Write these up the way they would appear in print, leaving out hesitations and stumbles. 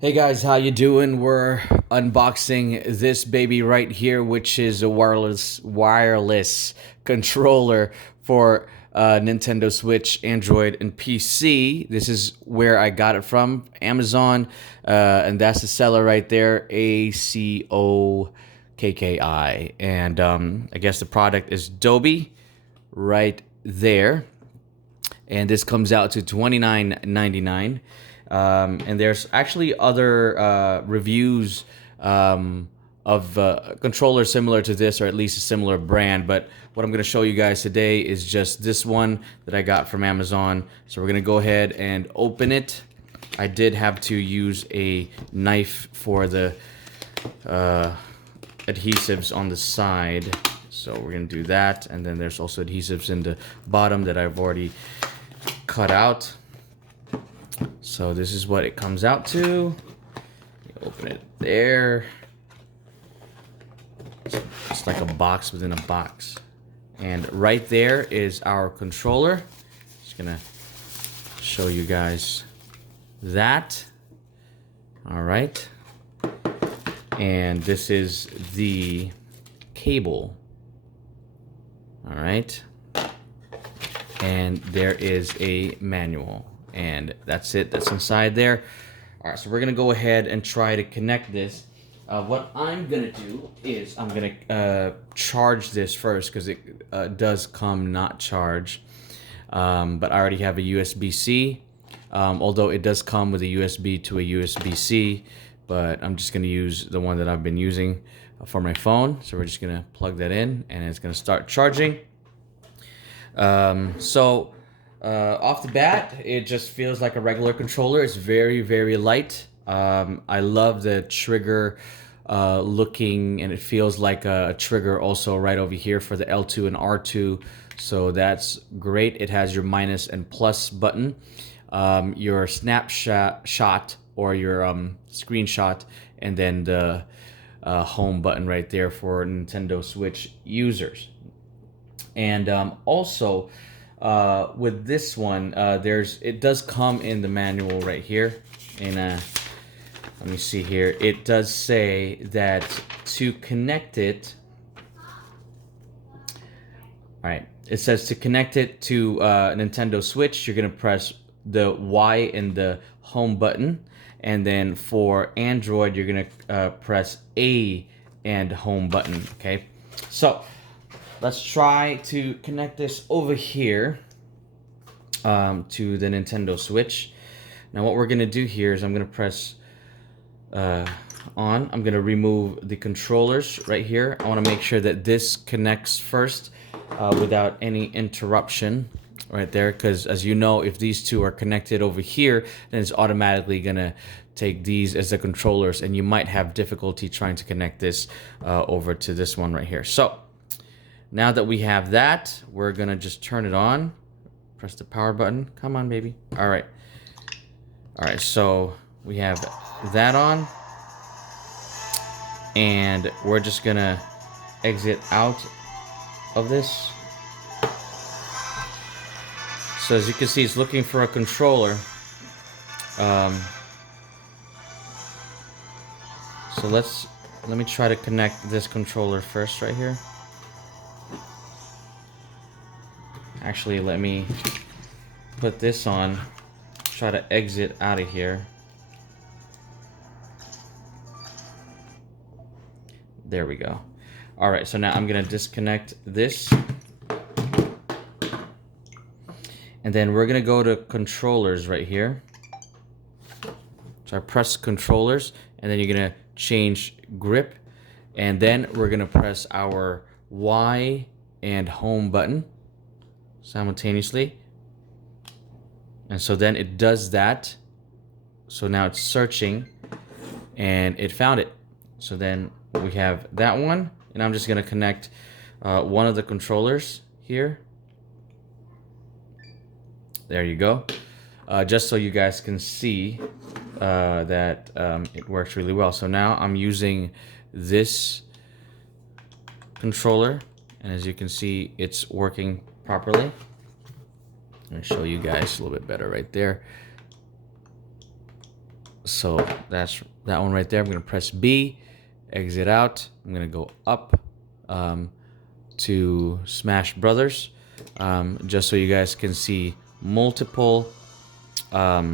Hey guys, how you doing? We're unboxing this baby right here, which is a wireless controller for Nintendo Switch, Android, and PC. This is where I got it from, Amazon, and that's the seller right there, Acokki. And I guess the product is Dobe right there, and this comes out to $29.99. And there's actually other reviews of controllers similar to this, or at least a similar brand. But what I'm going to show you guys today is just this one that I got from Amazon. So we're going to go ahead and open it. I did have to use a knife for the adhesives on the side. So we're going to do that. And then there's also adhesives in the bottom that I've already cut out. So this is what it comes out to. You open it there. It's like a box within a box. And right there is our controller. Just gonna show you guys that. All right. And this is the cable. All right. And there is a manual. And that's it. That's inside there. All right, so we're going to go ahead and try to connect this. What I'm going to do is I'm going to charge this first because it does come not charged. But I already have a USB-C, although it does come with a USB to a USB-C. But I'm just going to use the one that I've been using for my phone. So we're just going to plug that in and it's going to start charging. Off the bat, it just feels like a regular controller. It's very, very light. I love the trigger looking, and it feels like a trigger also right over here for the L2 and R2. So that's great. It has your minus and plus button, your snapshot or your screenshot, and then the home button right there for Nintendo Switch users. And also, with this one, it does come in the manual right here. And let me see here. It does say that to connect it. All right. It says to connect it to Nintendo Switch, you're gonna press the Y in the home button, and then for Android, you're gonna press A and home button. Okay. So let's try to connect this over here to the Nintendo Switch. Now what we're going to do here is I'm going to press on. I'm going to remove the controllers right here. I want to make sure that this connects first without any interruption right there, because as you know, if these two are connected over here, then it's automatically going to take these as the controllers, and you might have difficulty trying to connect this over to this one right here. So now that we have that, we're gonna just turn it on. Press the power button. Come on, baby. All right. All right, so we have that on. And we're just gonna exit out of this. So as you can see, it's looking for a controller. So let me try to connect this controller first right here. Actually, let me put this on, try to exit out of here. There we go. All right, so now I'm gonna disconnect this. And then we're gonna go to controllers right here. So I press controllers, and then you're gonna change grip. And then we're gonna press our Y and home button simultaneously. And so then it does that. So now it's searching and it found it. So then we have that one, and I'm just gonna connect one of the controllers here. There you go. Just so you guys can see that it works really well. So now I'm using this controller, and as you can see, it's working properly. I'm gonna show you guys a little bit better right there. So that's that one right there. I'm gonna press B, exit out. I'm gonna go up to Smash Brothers, just so you guys can see multiple we're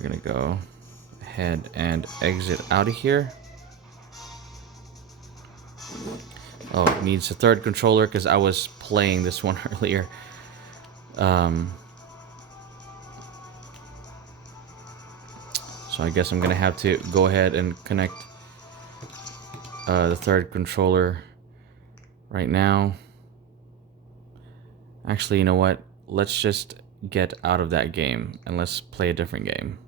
gonna go ahead and exit out of here. Oh, it needs a third controller because I was playing this one earlier. So I guess I'm gonna have to go ahead and connect the third controller right now. Actually, you know what? Let's just get out of that game and let's play a different game.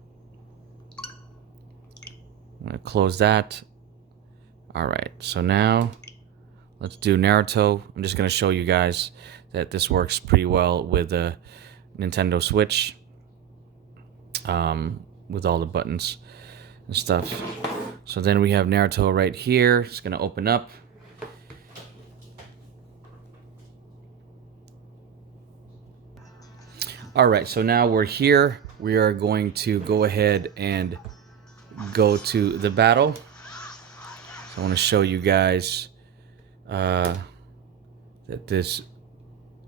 I'm gonna close that. All right, so now let's do Naruto. I'm just gonna show you guys that this works pretty well with the Nintendo Switch, with all the buttons and stuff. So then we have Naruto right here. It's gonna open up. All right, so now we're here. We are going to go ahead and go to the battle. So I want to show you guys that this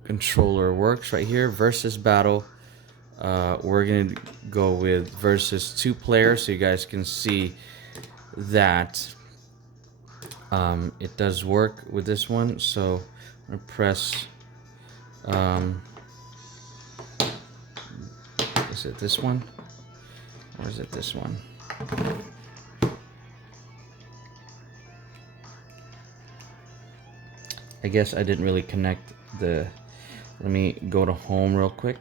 controller works right here. Versus battle. We're gonna go with versus 2 players, so you guys can see that it does work with this one. So I'm gonna press. Is it this one, or is it this one? I guess I didn't really connect the. Let me go to home real quick.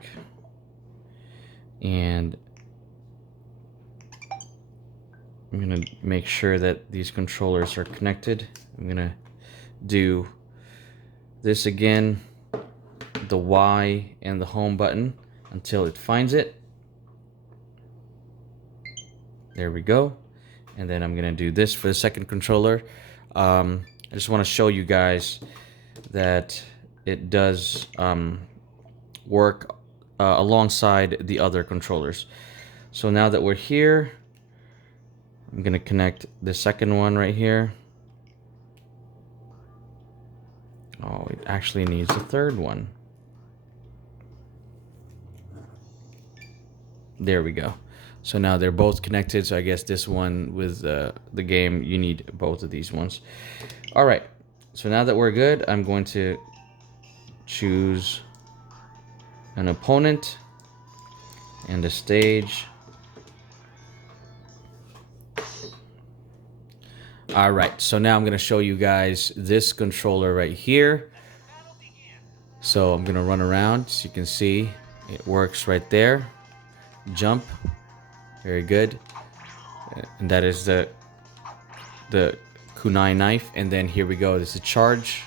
And I'm gonna make sure that these controllers are connected. I'm gonna do this again, the Y and the home button until it finds it. There we go. And then I'm gonna do this for the second controller. I just want to show you guys that it does work alongside the other controllers. So now that we're here, I'm gonna connect the second one right here. Oh, it actually needs a third one. There we go. So now they're both connected. So I guess this one with the game, you need both of these ones. All right. So now that we're good, I'm going to choose an opponent and a stage. All right, so now I'm gonna show you guys this controller right here. So I'm gonna run around, so you can see it works right there. Jump, very good. And that is the kunai knife. And then here we go, this is charge.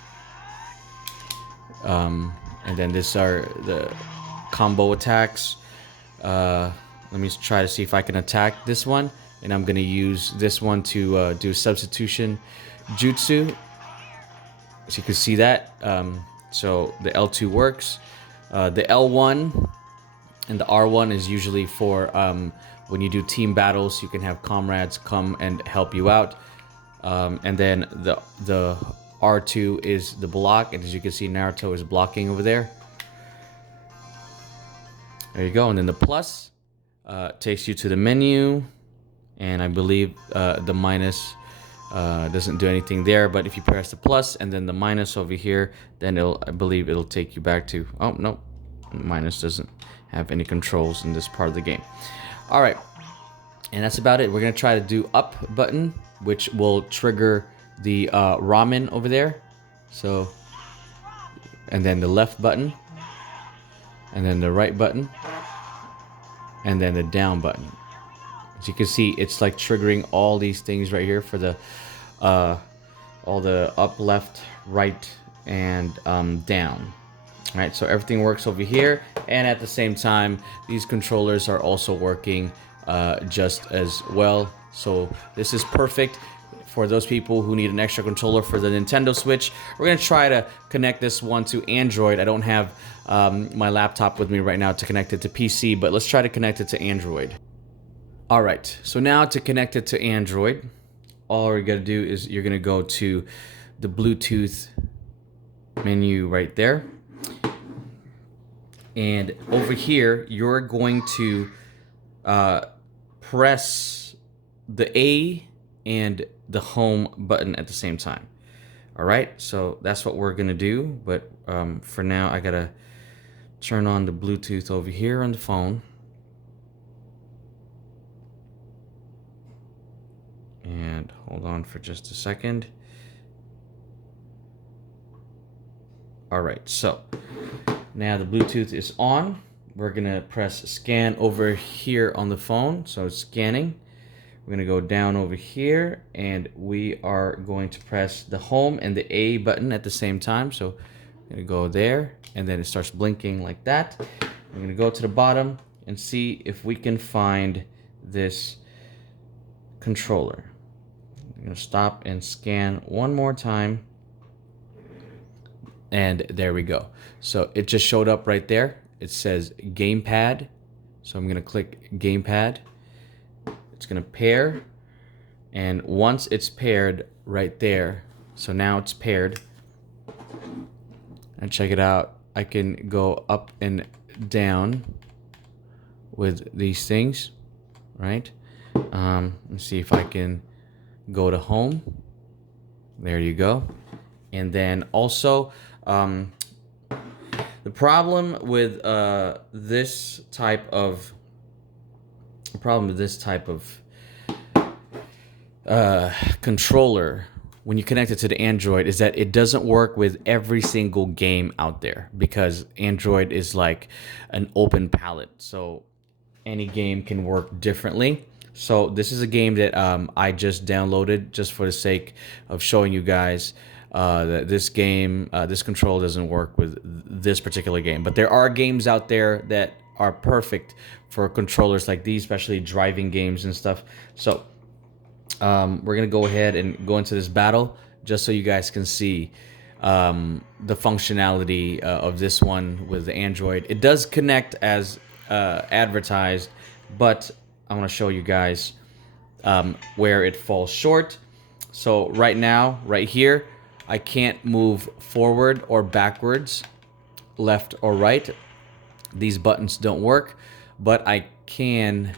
And then these are the combo attacks. Let me try to see if I can attack this one. And I'm going to use this one to do substitution jutsu. So you can see that. So the L2 works. The L1 and the R1 is usually for when you do team battles. You can have comrades come and help you out. And then the R2 is the block. And as you can see, Naruto is blocking over there. There you go. And then the plus takes you to the menu. And I believe the minus doesn't do anything there. But if you press the plus and then the minus over here, then I believe it'll take you back to... Oh, no. Minus doesn't have any controls in this part of the game. All right. And that's about it. We're going to try to do up button, which will trigger the ramen over there. So, and then the left button. And then the right button. And then the down button. As you can see, it's like triggering all these things right here for the all the up, left, right, and down. All right, so everything works over here, and at the same time, these controllers are also working just as well. So this is perfect for those people who need an extra controller for the Nintendo Switch. We're going to try to connect this one to Android. I don't have my laptop with me right now to connect it to PC, but let's try to connect it to Android. All right, so now to connect it to Android, all we're going to do is you're going to go to the Bluetooth menu right there. And over here, you're going to press the A and the home button at the same time. All right, so that's what we're gonna do. But for now, I gotta turn on the Bluetooth over here on the phone. And hold on for just a second. All right, so now the Bluetooth is on. We're gonna press scan over here on the phone. So it's scanning. We're gonna go down over here and we are going to press the home and the A button at the same time. So I'm gonna go there and then it starts blinking like that. We're gonna go to the bottom and see if we can find this controller. I'm gonna stop and scan one more time. And there we go. So it just showed up right there. It says Gamepad. So I'm gonna click Gamepad. It's gonna pair. And once it's paired right there, so now it's paired. And check it out. I can go up and down with these things, right? Let's see if I can go to home. There you go. And then also, the problem with this type of controller when you connect it to the Android is that it doesn't work with every single game out there, because Android is like an open palette, so any game can work differently. So this is a game that I just downloaded just for the sake of showing you guys that this game, this control doesn't work with this particular game. But there are games out there that are perfect for controllers like these, especially driving games and stuff. So we're gonna go ahead and go into this battle just so you guys can see the functionality of this one with the Android. It does connect as advertised, but I want to show you guys where it falls short. So right now, right here, I can't move forward or backwards, left or right. These buttons don't work, but I can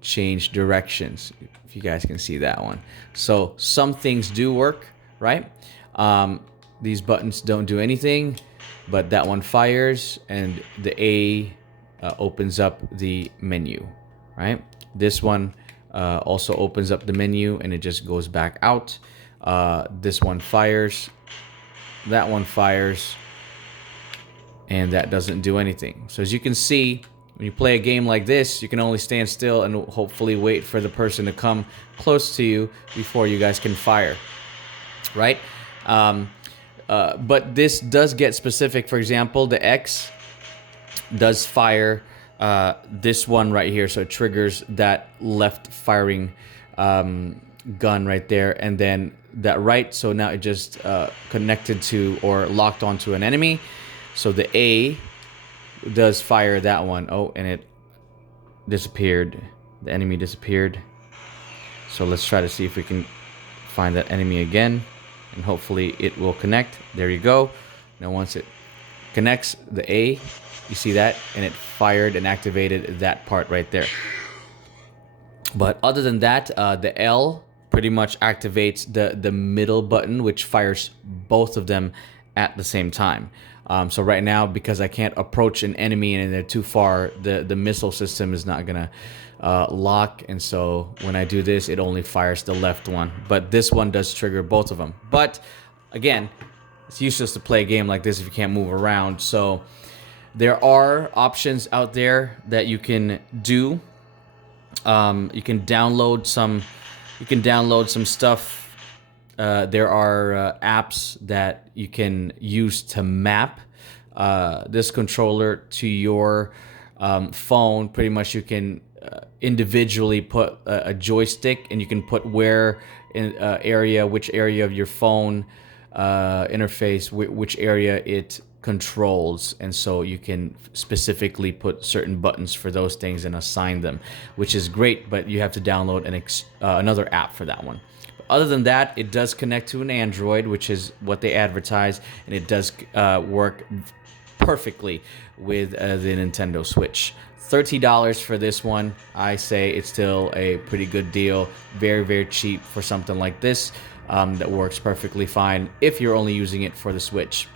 change directions, if you guys can see that one. So some things do work, right? These buttons don't do anything, but that one fires, and the A opens up the menu, right? This one also opens up the menu and it just goes back out. This one fires, that one fires, and that doesn't do anything. So as you can see, when you play a game like this, you can only stand still and hopefully wait for the person to come close to you before you guys can fire, right? But this does get specific. For example, the X does fire this one right here, so it triggers that left firing gun right there, and then that right, so now it just connected to or locked onto an enemy. So the A does fire that one. Oh, and it disappeared. The enemy disappeared. So let's try to see if we can find that enemy again, and hopefully it will connect. There you go. Now once it connects, the A, you see that, and it fired and activated that part right there. But other than that, the L pretty much activates the middle button, which fires both of them at the same time. So right now, because I can't approach an enemy and they're too far, the missile system is not gonna lock, and so when I do this, it only fires the left one. But this one does trigger both of them. But again, it's useless to play a game like this if you can't move around. So there are options out there that you can do. You can download some. You can download some stuff. There are apps that you can use to map this controller to your phone. Pretty much, you can individually put a joystick, and you can put where area, which area of your phone interface, which area it controls, and so you can specifically put certain buttons for those things and assign them, which is great. But you have to download another app for that one. Other than that, it does connect to an Android, which is what they advertise, and it does work perfectly with the Nintendo Switch. $30 for this one. I say it's still a pretty good deal. Very, very cheap for something like this that works perfectly fine if you're only using it for the Switch.